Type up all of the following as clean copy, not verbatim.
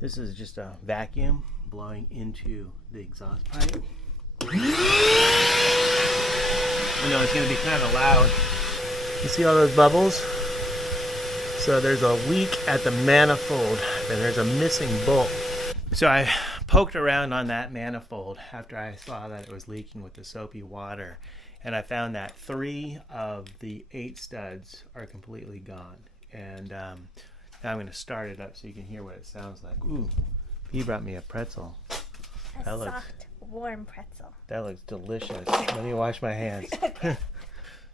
This is just a vacuum blowing into the exhaust pipe. I know it's going to be kind of loud. You see all those bubbles? So there's a leak at the manifold and there's a missing bolt. So I poked around on that manifold after I saw that it was leaking with the soapy water, and I found that 3 of the 8 studs are completely gone. And now I'm going to start it up so you can hear what it sounds like. Ooh, he brought me a pretzel. Soft, warm pretzel. That looks delicious. Let me wash my hands.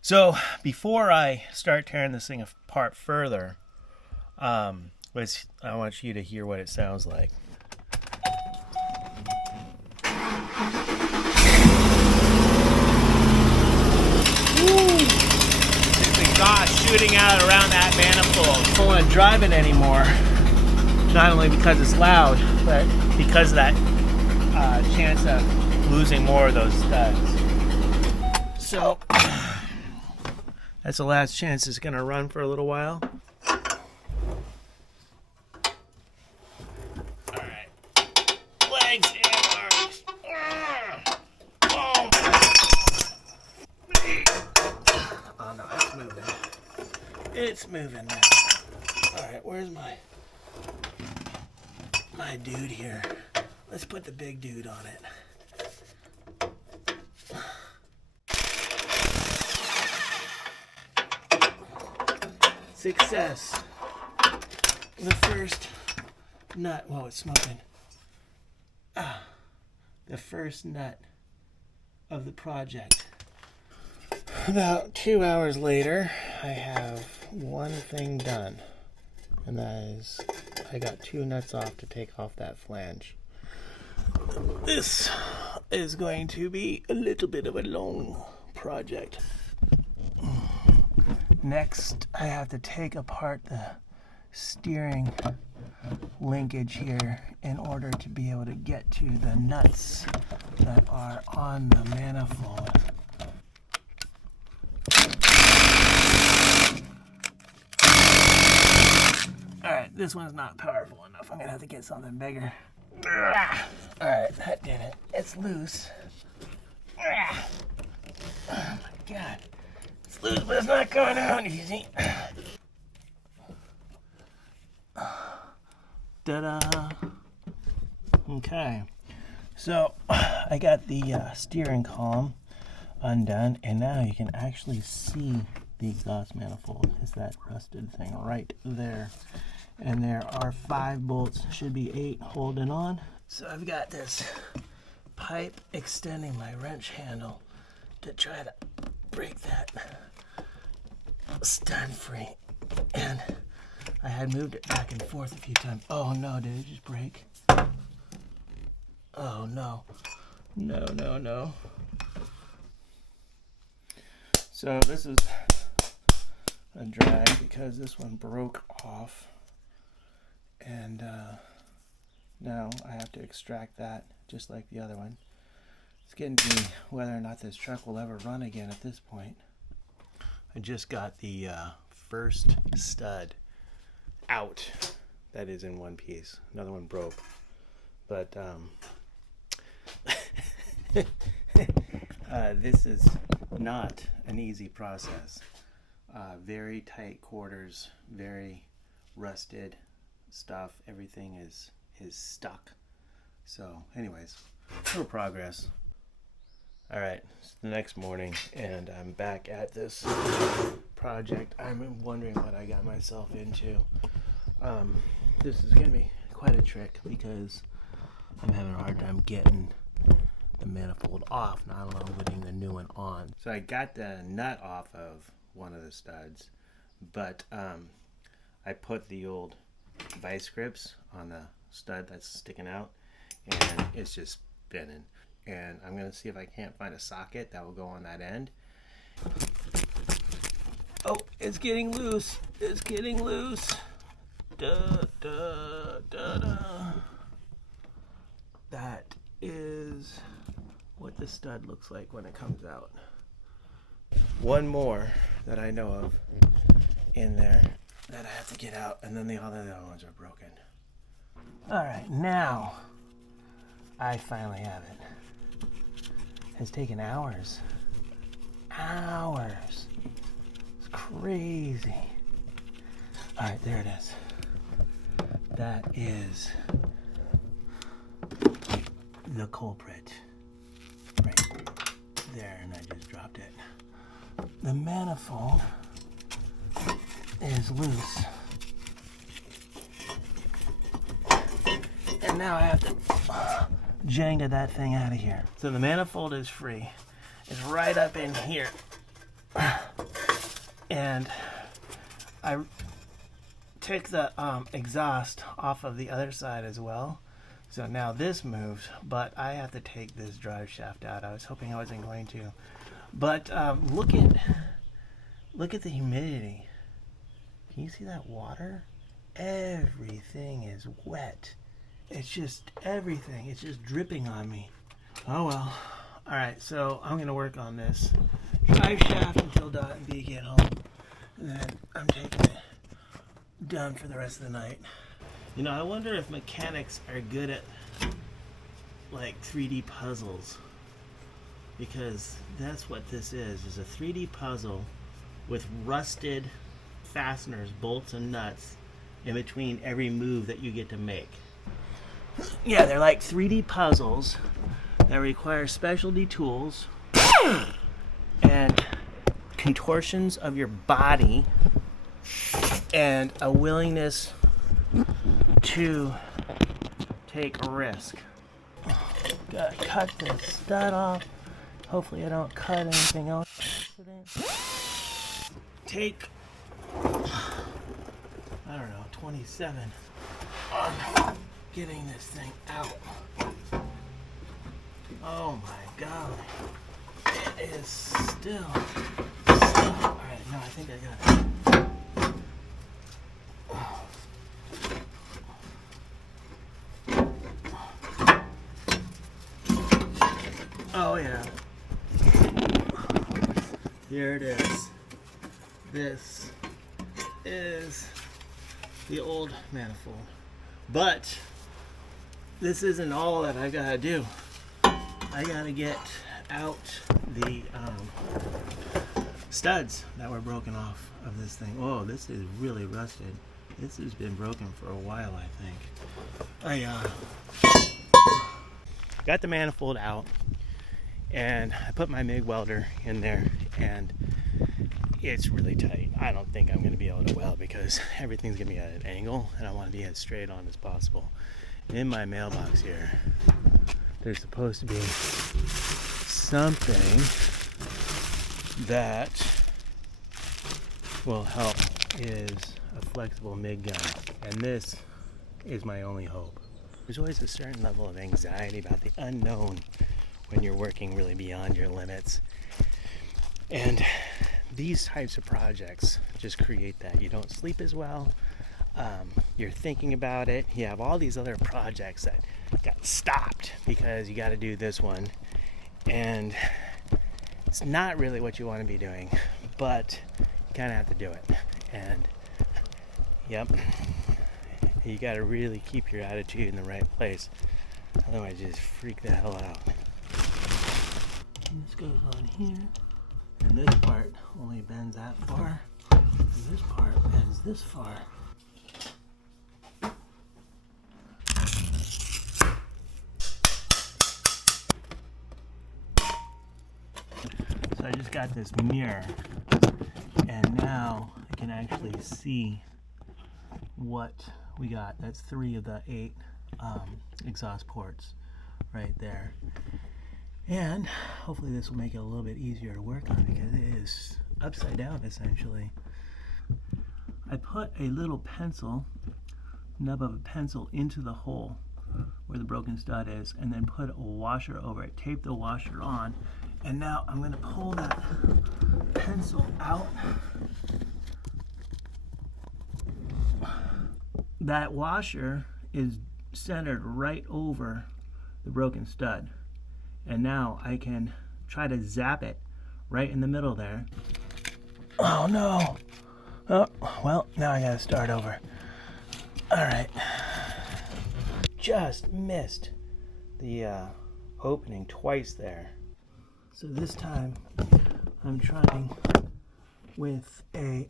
So before I start tearing this thing apart further, I want you to hear what it sounds like. There's exhaust shooting out around that manifold. I don't want to drive it anymore. Not only because it's loud, but because of that chance of losing more of those studs. So that's the last chance it's going to run for a little while. Alright. Legs and arms. Oh no, it's moving. It's moving now. Alright, where's my dude here? Let's put the big dude on it. Success. The first nut. Whoa, it's smoking. The first nut of the project. About 2 hours later, I have one thing done. And that is, I got 2 nuts off to take off that flange. This is going to be a little bit of a long project. Next, I have to take apart the steering linkage here in order to be able to get to the nuts that are on the manifold. Alright, this one's not powerful enough. I'm gonna have to get something bigger. Alright, that did it. It's loose. Oh my god. It's loose, but it's not going out easy. Ta-da! Okay, so I got the steering column undone, and now you can actually see the exhaust manifold. It's that rusted thing right there. And there are 5 bolts, should be 8 holding on. So I've got this pipe extending my wrench handle to try to break that stud free. And I had moved it back and forth a few times. Oh no, did it just break? Oh no. No, no, no. So this is a drag because this one broke off. And now I have to extract that just like the other one. It's getting to me whether or not this truck will ever run again at this point. I just got the first stud out. That is in one piece. Another one broke. But this is not an easy process. Very tight quarters, very rusted stuff. Everything is stuck. So anyways, little progress. All right, it's the next morning and I'm back at this project. I'm wondering what I got myself into. This is gonna be quite a trick because I'm having a hard time getting the manifold off, not alone putting the new one on. So I got the nut off of one of the studs, but I put the old vice grips on the stud that's sticking out, and it's just spinning. And I'm gonna see if I can't find a socket that will go on that end. Oh, it's getting loose. It's getting loose. Da, da, da, da. That is what the stud looks like when it comes out. One more that I know of in there that I have to get out, and then the other ones are broken. All right, now I finally have it. It's taken hours. Hours. It's crazy. All right, there it is. That is the culprit right there, and I just dropped it. The manifold is loose. And now I have to Jenga that thing out of here. So the manifold is free. It's right up in here. And I took the exhaust off of the other side as well. So now this moves, but I have to take this drive shaft out. I was hoping I wasn't going to. But look at the humidity. Can you see that water? Everything is wet. It's just everything. It's just dripping on me. Oh well. All right, so I'm gonna work on this drive shaft until Dot and B get home, and then I'm taking it done for the rest of the night. You know, I wonder if mechanics are good at like 3D puzzles, because that's what this is a 3D puzzle with rusted fasteners, bolts, and nuts in between every move that you get to make. Yeah, they're like 3D puzzles that require specialty tools and contortions of your body and a willingness to take a risk. Gotta cut the stud off. Hopefully I don't cut anything else. Take, I don't know, 27 on getting this thing out. Oh my god. It is still. Alright, no, I think I got it. Oh yeah. Here it is. This is the old manifold. But this isn't all that I gotta do. I gotta get out the studs that were broken off of this thing. Oh, this is really rusted. This has been broken for a while, I think. I got the manifold out, and I put my MIG welder in there, and it's really tight. I don't think I'm going to be able to weld because everything's going to be at an angle, and I want to be as straight on as possible. In my mailbox here, there's supposed to be something that will help, is a flexible MIG gun, and this is my only hope. There's always a certain level of anxiety about the unknown when you're working really beyond your limits, and these types of projects just create that. You don't sleep as well. You're thinking about it. You have all these other projects that got stopped because you got to do this one, and it's not really what you want to be doing, but you kind of have to do it. And yep, you got to really keep your attitude in the right place, otherwise you just freak the hell out. And this goes on here, and this part only bends that far, and this part bends this far. So I just got this mirror, and now I can actually see what we got. That's 3 of the 8 exhaust ports right there. And hopefully this will make it a little bit easier to work on because it is upside down essentially. I put a little pencil, nub of a pencil, into the hole where the broken stud is, and then put a washer over it, tape the washer on, and now I'm going to pull that pencil out. That washer is centered right over the broken stud, and now I can try to zap it right in the middle there. Oh no! Oh, well, now I gotta start over. Alright. just missed the opening twice there. So this time I'm trying with a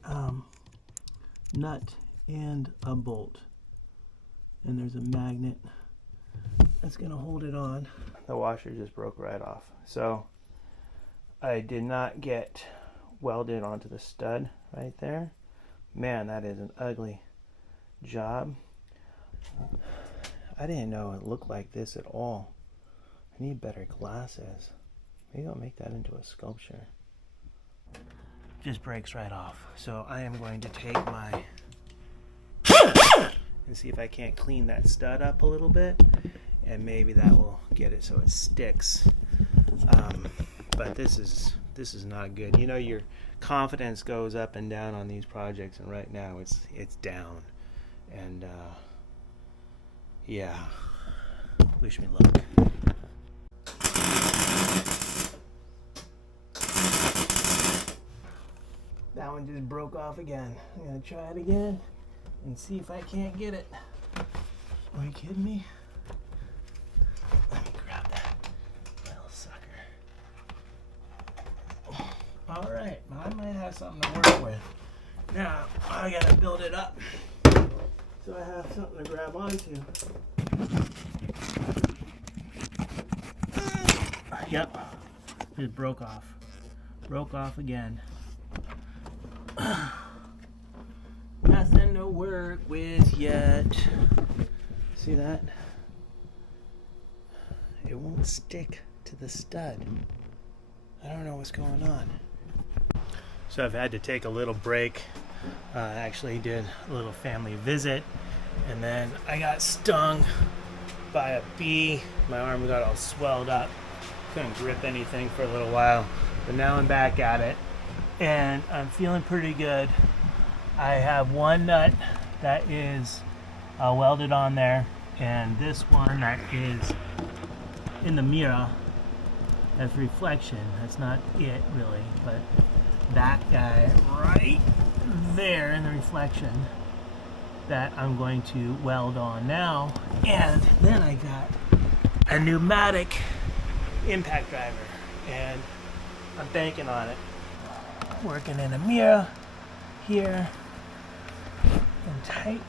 nut and a bolt. And there's a magnet that's gonna hold it on. The washer just broke right off. So I did not get welded onto the stud right there. Man, that is an ugly job. I didn't know it looked like this at all. I need better glasses. Maybe I'll make that into a sculpture. Just breaks right off. So I am going to take my and see if I can't clean that stud up a little bit, and maybe that will get it so it sticks. But this is not good. You know, your confidence goes up and down on these projects, and right now it's down. And yeah, wish me luck. That one just broke off again. I'm gonna try it again and see if I can't get it. Are you kidding me? Let me grab that little sucker. All right, well, I might have something to work with. Now, I gotta build it up so I have something to grab onto. Yep, just broke off. Broke off again. Nothing to work with yet. See that? It won't stick to the stud. I don't know what's going on. So I've had to take a little break. I actually did a little family visit, and then I got stung by a bee. My arm got all swelled up. Couldn't grip anything for a little while, but now I'm back at it, and I'm feeling pretty good. I have one nut that is welded on there, and this one that is in the mirror, that's reflection. That's not it really, but that guy right there in the reflection that I'm going to weld on now. And then I got a pneumatic impact driver, and I'm banking on it. Working in a mirror here in tight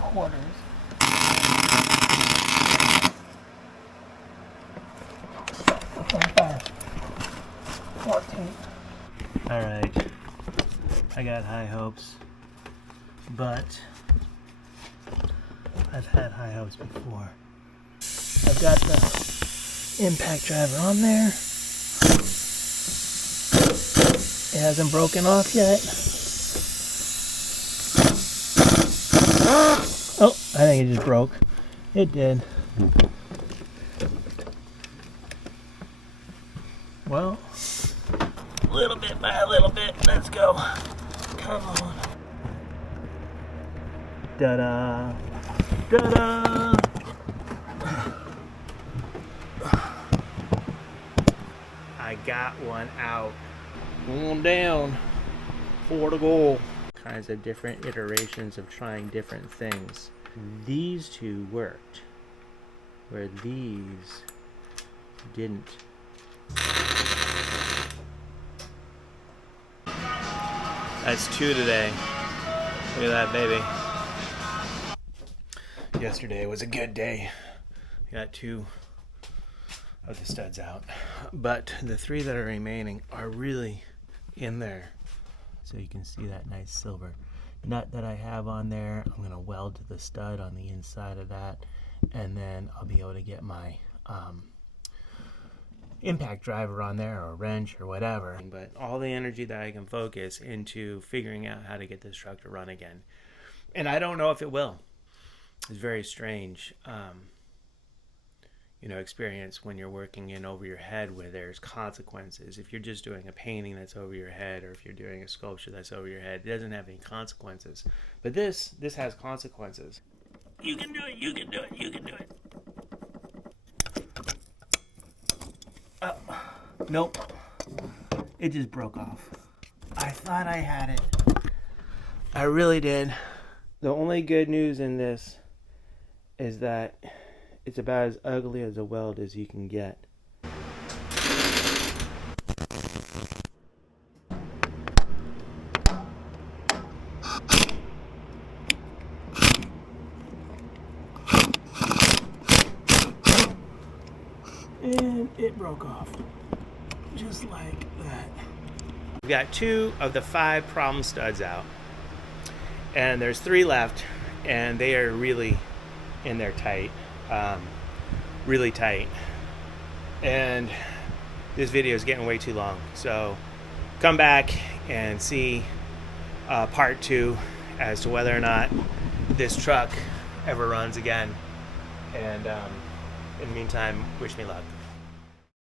quarters. All right, I got high hopes, but I've had high hopes before. I've got the impact driver on there. It hasn't broken off yet. Oh, I think it just broke. It did. Well, little bit by a little bit. Let's go. Come on. Da-da. Da-da. I got one out. One down. 4 to go. Kinds of different iterations of trying different things. These two worked, where these didn't. That's 2 today. Look at that, baby. Yesterday was a good day. Got 2 of the studs out, but the 3 that are remaining are really in there. So you can see that nice silver nut that I have on there. I'm going to weld to the stud on the inside of that, and then I'll be able to get my impact driver on there, or wrench, or whatever. But all the energy that I can focus into figuring out how to get this truck to run again. And I don't know if it will. It's very strange experience when you're working in over your head, where there's consequences. If you're just doing a painting that's over your head, or if you're doing a sculpture that's over your head, it doesn't have any consequences. But this has consequences. You can do it, you can do it, you can do it. Oh, nope. It just broke off. I thought I had it. I really did. The only good news in this is that It's about as ugly as a weld as you can get. And it broke off. Just like that. We've got 2 of the 5 problem studs out. And there's 3 left. And they are really in there tight. Really tight. And this video is getting way too long. So come back and see part 2 as to whether or not this truck ever runs again. And in the meantime, wish me luck.